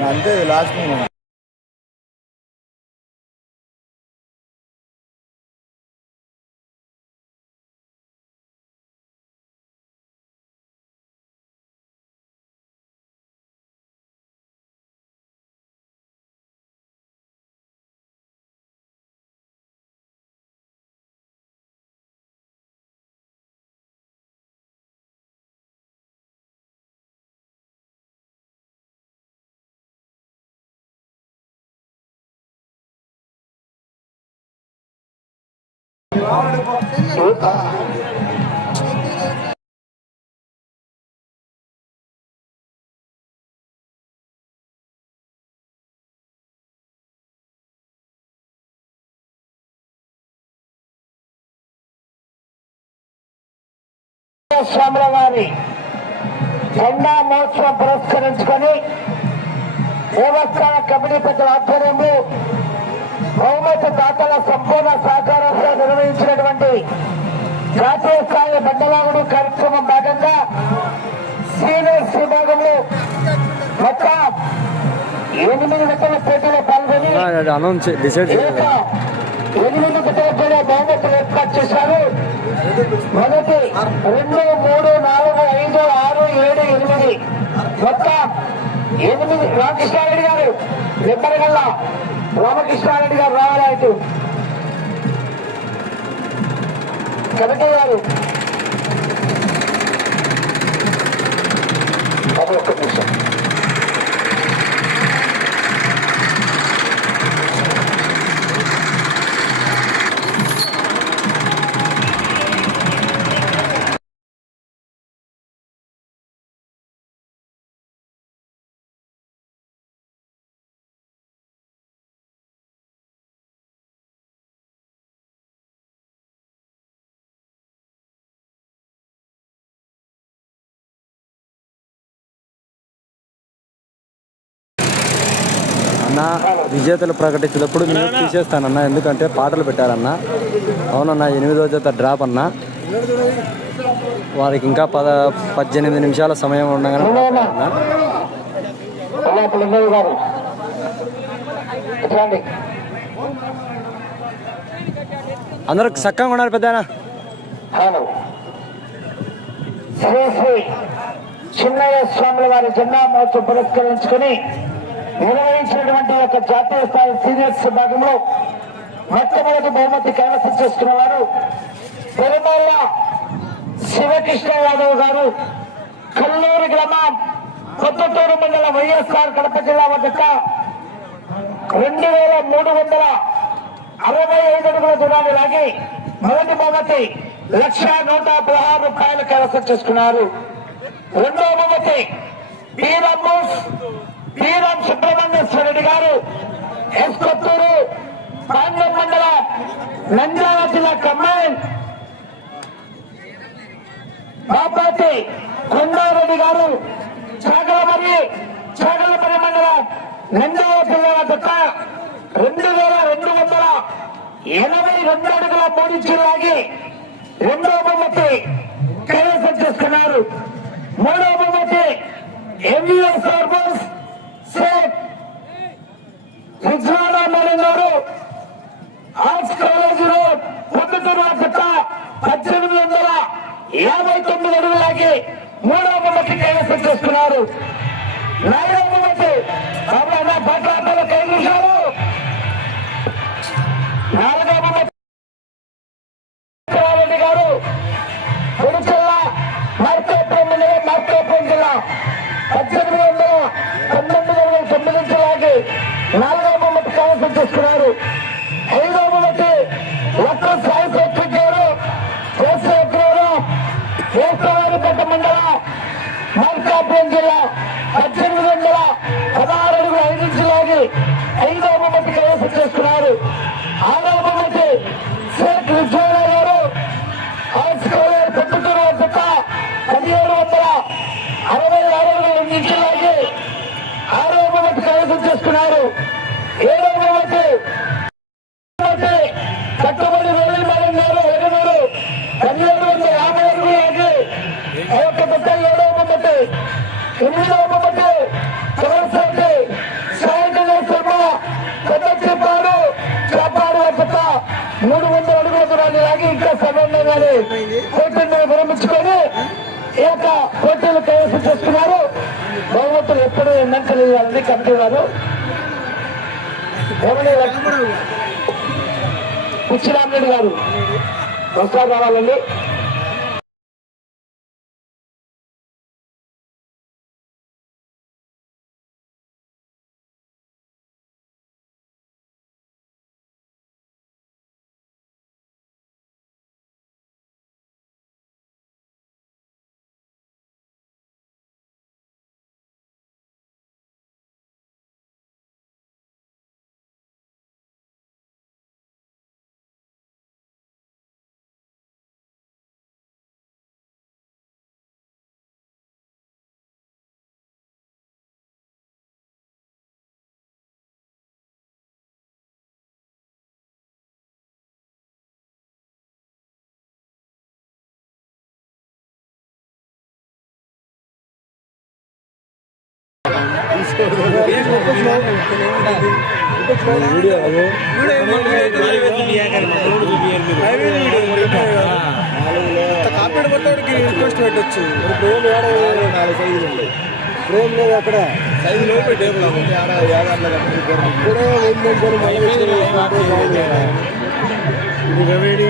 நான் வந்து லாஸ்ட் மூணு స్వాముల వారి జెండా మహోత్సవం పురస్కరించుకొని దేవస్థాన కమిటీ పెద్దల ఆధ్వర్యంలో బహుమతి దాతల సంపూర్ణ సహకారం జాతీయ స్థాయి బండలాగుడు కార్యక్రమం భాగంగా సీనియర్స్ విభాగంలో మొత్తం ఎనిమిది గంటల పోటీలో పాల్గొని ఎనిమిది గంటల బహుమతులు ఏర్పాటు చేశారు. మొదటి రెండు మూడు నాలుగు ఐదు ఆరు ఏడు ఎనిమిది. మొత్తం ఎనిమిది రామకృష్ణారెడ్డి గారు. నిబ్బరగల్లా రామకృష్ణారెడ్డి గారు రావాలి. ఇటు కమిటీ గారు అన్న విజేతలు ప్రకటించినప్పుడు నేను తీసేస్తానన్న ఎందుకంటే పాటలు పెట్టారన్న. అవునన్న ఎనిమిదో జత డ్రాప్ అన్న. వారికి ఇంకా పద పద్దెనిమిది నిమిషాల సమయం ఉండగానే అందరూ చక్కగా ఉన్నారు పెద్దనా అవును. శ్రీ శ్రీ చిన్నయ్య స్వాముల వారి జెండా మహోత్సవం పురస్కరించుకుని నిర్వహించినటువంటి యొక్క జాతీయ స్థాయి సీనియర్స్ విభాగంలో మొట్టమొదటి బహుమతి కైవసం చేసుకున్న వారు పెరుమల్ల శివకృష్ణ యాదవ్ గారు. కల్లూరు గ్రామం కొత్తటూరు మండలం వైఎస్ఆర్ కడప జిల్లా వద్ద రెండు వేల మూడు వందల అరవై ఐదు అడుగుల దూరాన్ని లాగి మొదటి బహుమతి లక్ష నూట పదహారు రూపాయలు కైవసం చేసుకున్నారు రెండో బహుమతి వీరమ్ము వీరం సుబ్రహ్మణ్య రెడ్డి గారు ఎస్ కొత్తూరు పాండ్యం మండలం నంద్యాల జిల్లా కమాండ్ బాపాటి కొండారెడ్డి గారు చాగలమరి చాగలమరి మండలం నంద్యాల జిల్లా గొప్ప రెండు వేల రెండు వందల ఎనభై రెండు అడుగుల మూడించి లాగి రెండో బొమ్మతి కైవసం చేసుకున్నారు మూడో బొమ్మతి ఎంఈఎస్ సర్వీస్ సేఫ్. గారు ఆర్ట్స్ కాలేజీ రోడ్ పొద్దుతున్న పద్దెనిమిది వందల యాభై తొమ్మిది అడుగులాగి మూడవ బొమ్మకి కైవసం చేసుకున్నారు నాలుగవ బొమ్మకి బాబా పట్ల కై నాలుగవ బొమ్మకి రెడ్డి గారు మార్కేపురం మార్కేపురం జిల్లా కేసవారిపేట మండలం మార్కాపురం జిల్లా పద్దెనిమిది మరి పోటీని విరమించుకొని ఈ యొక్క పోటీలు కైవసం చేస్తున్నారు. బహుమతులు ఎప్పుడు ఎన్నంకలు ఇవ్వాలని కమిటీ వారు ఏమని గారు. ఒకసారి రావాలండి. కాపీ పడితే రిక్వెస్ట్ పెట్టచ్చు ఫ్రేమ్ లేదు అక్కడ సైజు లోపే టేబుల్ ఇప్పుడే ఏంటంటే మళ్ళీ ఇది రవేడి